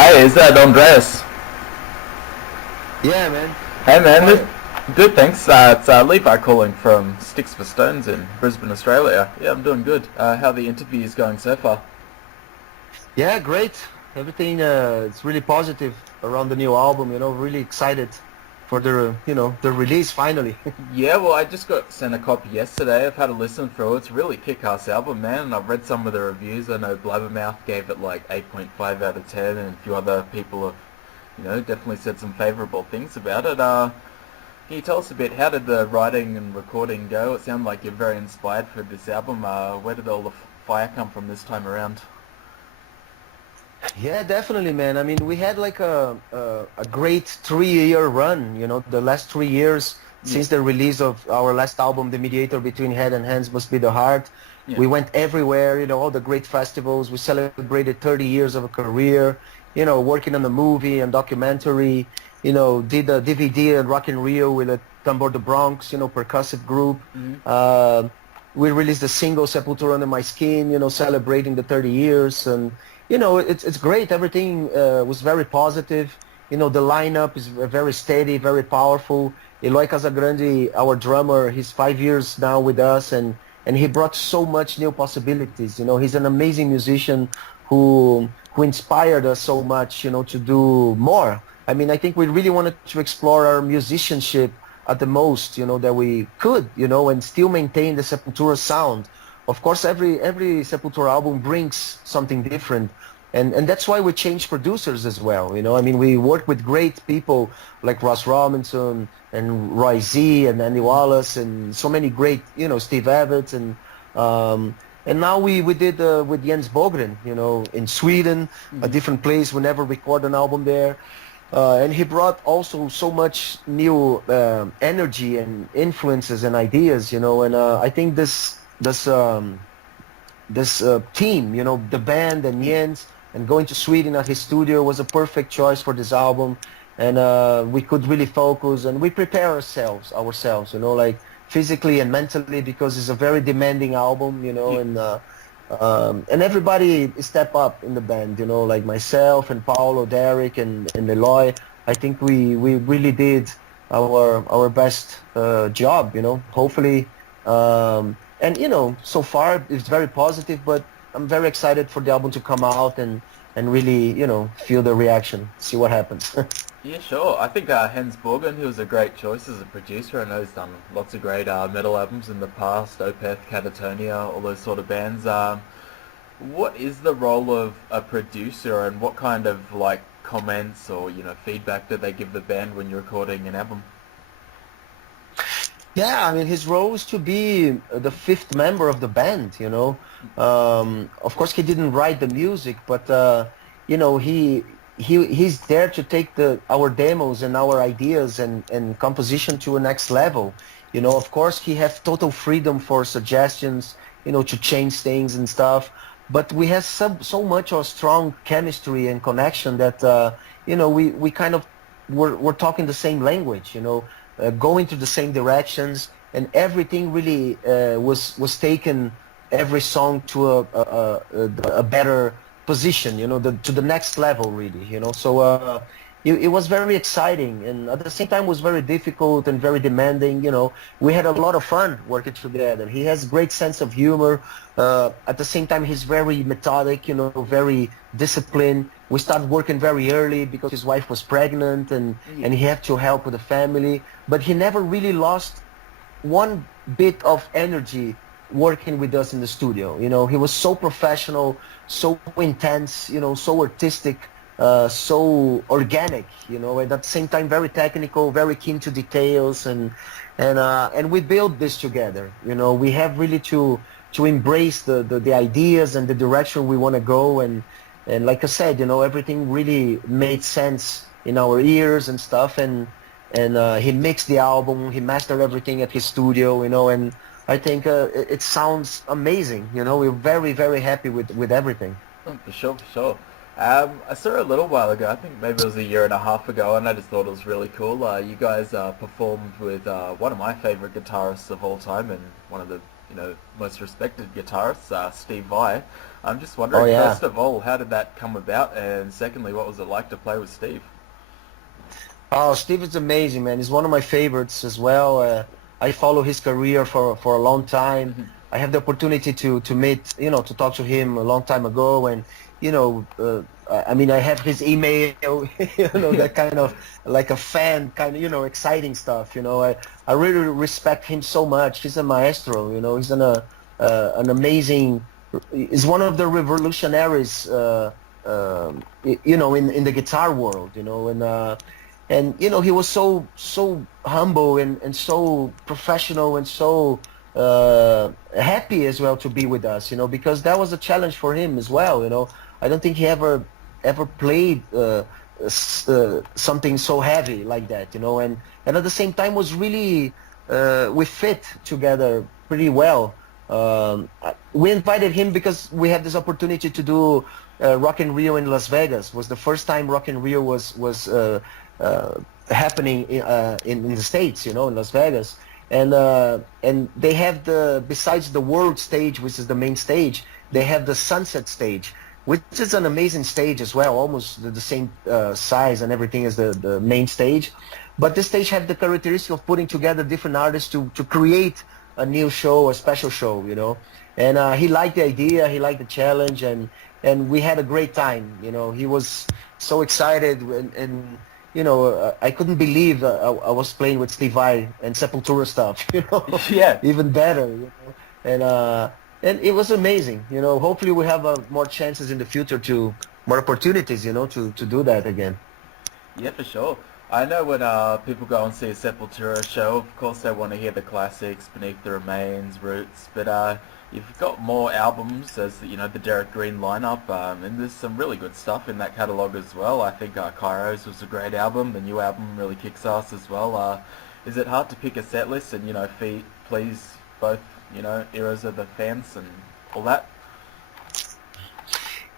Hi, is that Andreas? Yeah, man. Hey man, How are you? good thanks. It's Levi calling from Sticks for Stones in Brisbane, Australia. Yeah, I'm doing good. How are the interviews going so far? Yeah, great. Everything it's really positive around the new album, really excited for the release finally. Yeah, well, I just got sent a copy yesterday. I've had a listen through. It's a really kick-ass album, man. And I've read some of the reviews. I know Blabbermouth gave it like 8.5 out of 10, and a few other people have, definitely said some favourable things about it. Can you tell us a bit, how did the writing and recording go? It sounded like you're very inspired for this album. Where did all the fire come from this time around? Yeah, definitely, man. I mean, we had like a great 3 year run, the last 3 years Yeah, since the release of our last album, The Mediator Between Head and Hands Must Be the Heart. yeah, We went everywhere, all the great festivals. We celebrated 30 years of a career, working on a movie and documentary, did a DVD and Rock in Rio with a Tambor de Bronx, percussive group. mm-hmm. Uh, we released the single Sepultura Under My Skin, celebrating the 30 years. And it's great. Everything was very positive. The lineup is very steady, very powerful. Eloy Casagrande, our drummer, he's 5 years now with us, and he brought so much new possibilities. He's an amazing musician who inspired us so much, to do more. I mean, I think we really wanted to explore our musicianship at the most, that we could, and still maintain the Sepultura sound. Of course, every Sepultura album brings something different, and that's why we change producers as well. I mean, we work with great people like Ross Robinson and Roy Z and Andy Wallace and so many great, Steve Evans and now we did with Jens Bogren, in Sweden, a Mm-hmm. different place. We never record an album there. And he brought also so much new energy and influences and ideas, and I think this team, the band and Yeah. Jens, and going to Sweden at his studio was a perfect choice for this album. And we could really focus and we prepare ourselves, like physically and mentally, because it's a very demanding album, Yeah. and everybody step up in the band, like myself and Paulo, Derek, and Eloy. I think we really did our best job, hopefully. And so far it's very positive, but I'm very excited for the album to come out and really, feel the reaction, see what happens. Yeah, sure. I think Hans Borgen, he was a great choice as a producer. I know he's done lots of great metal albums in the past, Opeth, Catatonia, all those sort of bands. What is the role of a producer, and what kind of like comments or feedback do they give the band when you're recording an album? Yeah, I mean, his role is to be the fifth member of the band, Of course, he didn't write the music, but he's there to take the our demos and our ideas and composition to a next level. Of course, he has total freedom for suggestions, to change things and stuff. But we have so much of strong chemistry and connection that we kind of we're talking the same language, going to the same directions, and everything really was taken every song to a better position, to the next level, really, So it was very exciting, and at the same time was very difficult and very demanding. We had a lot of fun working together. He has great sense of humor. At the same time, he's very methodic, very disciplined. We started working very early because his wife was pregnant, Yeah. and he had to help with the family. But he never really lost one bit of energy working with us in the studio. He was so professional, so intense, so artistic, so organic, and at the same time very technical, very keen to details, and we built this together. We have really to embrace the ideas and the direction we want to go, and like I said, everything really made sense in our ears and stuff, and he mixed the album, he mastered everything at his studio, and I think it sounds amazing. We're very, very happy with everything. Oh, for sure, for sure. I saw it a little while ago. I think maybe it was a year and a half ago, and I just thought it was really cool. You guys performed with one of my favorite guitarists of all time, and one of the most respected guitarists, Steve Vai. I'm just Oh wondering, yeah. first of all, how did that come about, and secondly, what was it like to play with Steve? Oh, Steve is amazing, man. He's one of my favorites as well. I follow his career for a long time. Hmm. I have the opportunity to meet, to talk to him a long time ago, and I mean, I have his email, Yeah. that kind of like a fan kind of, exciting stuff. I really respect him so much. He's a maestro. He's an amazing. He's one of the revolutionaries. In the guitar world. And he was so humble and so professional and so happy as well to be with us, because that was a challenge for him as well. I don't think he ever played something so heavy like that, and at the same time was really we fit together pretty well. We invited him because we had this opportunity to do Rock in Rio in Las Vegas. Was the first time Rock in Rio was uh, happening in the States, in Las Vegas. And they have besides the world stage, which is the main stage, they have the sunset stage, which is an amazing stage as well, almost the same size and everything as the main stage. But this stage have the characteristic of putting together different artists to create a new show, a special show. And he liked the idea, he liked the challenge, and we had a great time. He was so excited, and I couldn't believe I was playing with Steve Vai and Sepultura stuff. Yeah. Even better. And it was amazing. Hopefully we have more chances in the future more opportunities, to do that again. Yeah, for sure. I know when people go and see a Sepultura show, of course they want to hear the classics, Beneath the Remains, Roots, but you've got more albums as the Derek Green lineup, and there's some really good stuff in that catalogue as well. I think Kairos was a great album. The new album really kicks ass as well. Is it hard to pick a set list and please both eras of the fans and all that?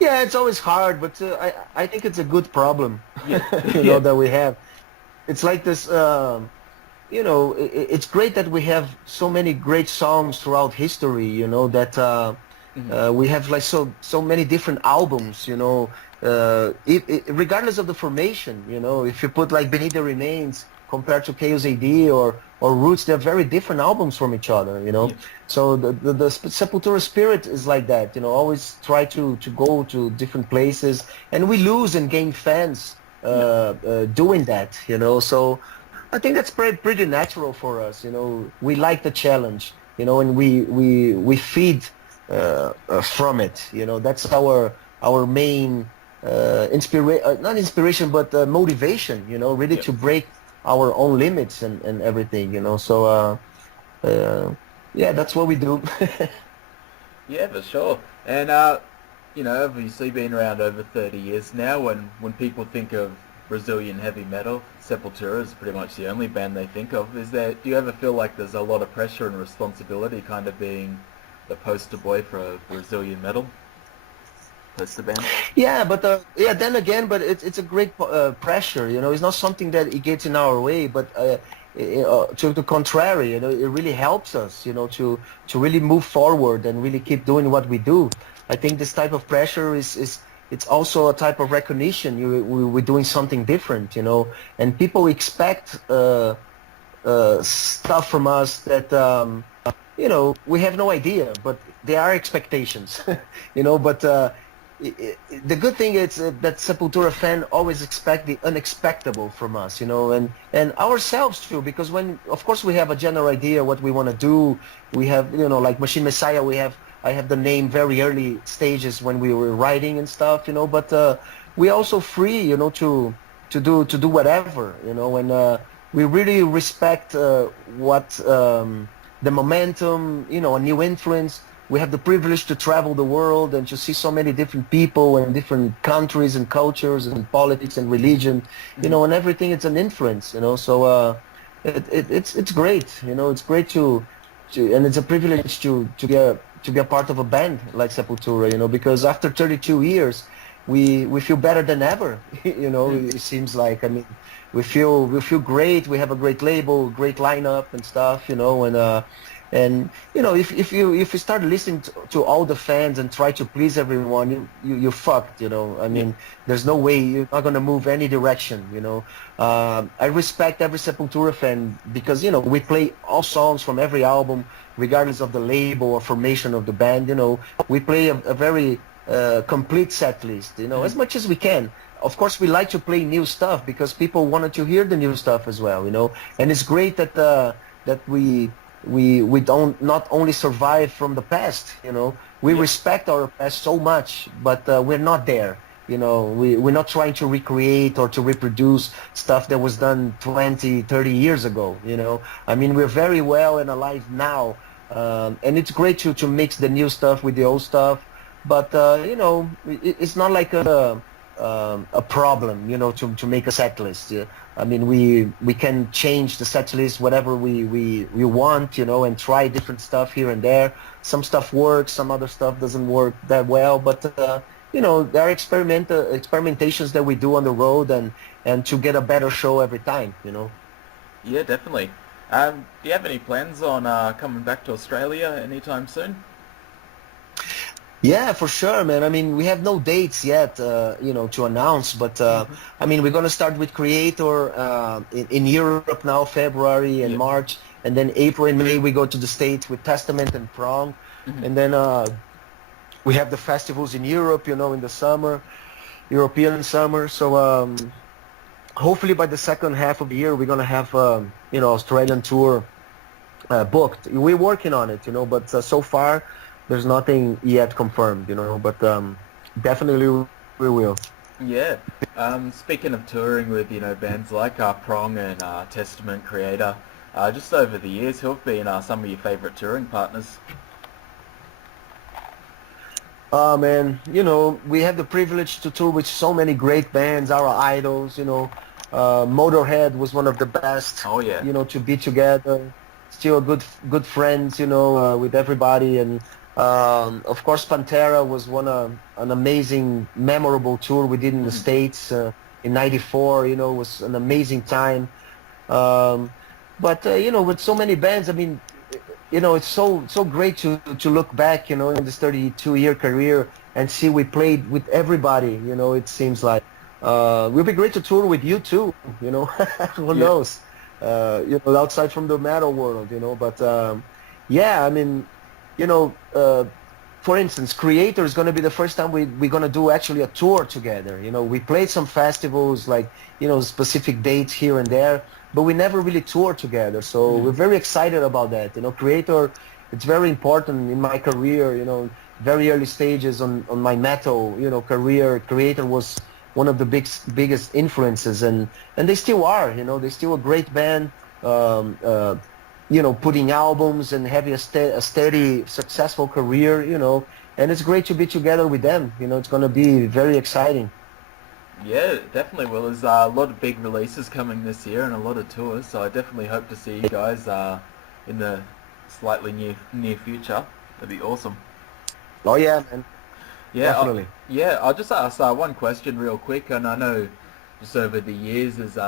Yeah, it's always hard, but I think it's a good problem, Yeah, yeah, that we have. It's like this. It's great that we have so many great songs throughout history. That mhm, we have like so many different albums. Regardless of the formation. If you put like Beneath the Remains compared to Chaos AD or Roots, they're very different albums from each other. yeah, So the Sepultura spirit is like that. Always try to go to different places, and we lose and gain fans yeah, doing that. So I think that's pretty natural for us. We like the challenge. And we feed from it. That's our main not inspiration, but motivation. Really yeah. to break our own limits and everything. So yeah, that's what we do. Yeah, for sure. And obviously been around over 30 years now. When people think of Brazilian heavy metal, Sepultura is pretty much the only band they think of. Do you ever feel like there's a lot of pressure and responsibility, kind of being the poster boy for Brazilian metal, poster band? Yeah, but yeah, then again, but it's a great pressure. It's not something that it gets in our way, but to the contrary, it really helps us, to really move forward and really keep doing what we do. I think this type of pressure is it's also a type of recognition. We're doing something different, and people expect stuff from us that we have no idea, but there are expectations, But the good thing is that Sepultura fan always expect the unexpectable from us, and ourselves too, because of course, we have a general idea what we want to do. We have, like Machine Messiah, I have the name very early stages when we were writing and stuff, but we also free, to do whatever, and we really respect what the momentum, a new influence. We have the privilege to travel the world and to see so many different people and different countries and cultures and politics and religion, Hmm. and everything. It's an influence, So it's great, It's great and it's a privilege to be a part of a band like Sepultura, because after 32 years, we feel better than ever. Hmm. It seems like. I mean, we feel great. We have a great label, great lineup and stuff, and And if you start listening to all the fans and try to please everyone, you fucked. I Yeah. mean, there's no way you're not gonna move any direction. I respect every Sepultura fan because we play all songs from every album, regardless of the label or formation of the band. We play a very complete set list. Mhm. As much as we can. Of course, we like to play new stuff because people wanted to hear the new stuff as well. And it's great that we don't not only survive from the past. We Yep. respect our past so much, but we're not there. We're not trying to recreate or to reproduce stuff that was done 20, 30 years ago. I mean, we're very well and alive now. And it's great to mix the new stuff with the old stuff. But, it's not like a problem, to make a set list. Yeah. I mean, we can change the set list whatever we want, and try different stuff here and there. Some stuff works, some other stuff doesn't work that well, but there are experimentations that we do on the road and to get a better show every time. Yeah, definitely. Do you have any plans on coming back to Australia anytime soon? Yeah, for sure, man. I mean, we have no dates yet, to announce, but Hmm. I mean, we're gonna start with Creator in Europe now, February and Yep. March, and then April and May we go to the States with Testament and Prong, Hmm. and then we have the festivals in Europe, in the summer, European summer. So hopefully by the second half of the year we're gonna have Australian tour booked. We're working on it, but so far there's nothing yet confirmed, but definitely we will. Yeah. Speaking of touring with bands like Prong and Testament Creator, just over the years, who have been some of your favourite touring partners? Man, we have the privilege to tour with so many great bands, our idols, Motorhead was one of the best, Oh yeah. to be together. Still a good friends, with everybody. And of course, Pantera was an amazing, memorable tour we did in the Hmm. States in '94. Was an amazing time. Um, but with so many bands, I mean, it's so great to look back, in this 32-year career and see we played with everybody. It seems like it would be great to tour with you too. Who Yeah. knows? Outside from the metal world. But yeah, I mean, you know, uh, for instance, Creator is going to be the first time we're going to do actually a tour together. We played some festivals like, specific dates here and there, but we never really toured together. So Hmm. we're very excited about that. Creator, it's very important in my career, very early stages on my metal, career. Creator was one of the biggest influences and they still are, they're still a great band. Um, uh, putting albums and having a steady, successful career, and it's great to be together with them. It's going to be very exciting. Yeah, definitely. Well, there's a lot of big releases coming this year and a lot of tours, so I definitely hope to see you guys in the slightly near future. That'd be awesome. Oh yeah, man, Yeah, definitely. yeah. I'll just ask one question real quick, and I know just over the years there's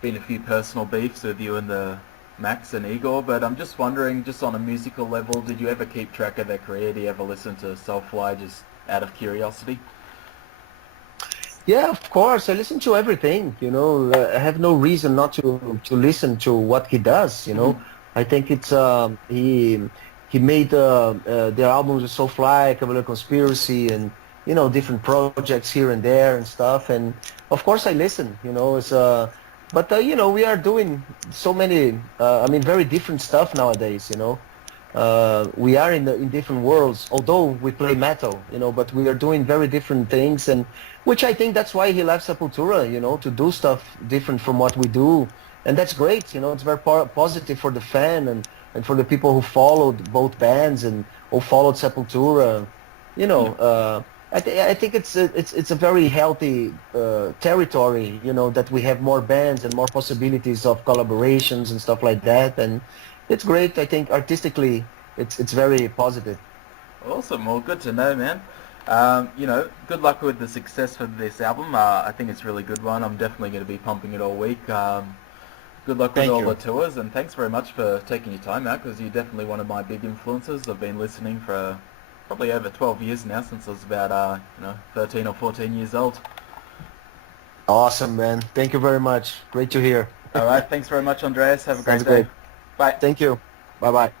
been a few personal beefs with you and the Max and Igor, but I'm just wondering, just on a musical level, did you ever keep track of their career? Do you ever listen to Soulfly just out of curiosity? Yeah, of course. I listen to everything. I have no reason not to listen to what he does. Hmm. I think it's he made their albums with Soulfly, Cavalier Conspiracy, and different projects here and there and stuff. And of course, I listen. It's but we are doing so many. I mean, very different stuff nowadays. We are in different worlds, although we play metal, but we are doing very different things, and which I think that's why he left Sepultura, to do stuff different from what we do, and that's great. It's very positive for the fan and for the people who followed both bands and who followed Sepultura. You Yeah. know, I think it's a very healthy territory, that we have more bands and more possibilities of collaborations and stuff like that, and it's great. I think artistically, it's very positive. Awesome. Well, good to know, man. Good luck with the success for this album. I think it's a really good one. I'm definitely going to be pumping it all week. good luck with Thank all you. the tours, and thanks very much for taking your time out, because you're definitely one of my big influences. I've been listening for probably over 12 years now, since I was about 13 or 14 years old. Awesome, man. Thank you very much. Great to hear. All right, thanks very much, Andreas. Have a great Sounds day. great. Bye. Thank you. Bye-bye.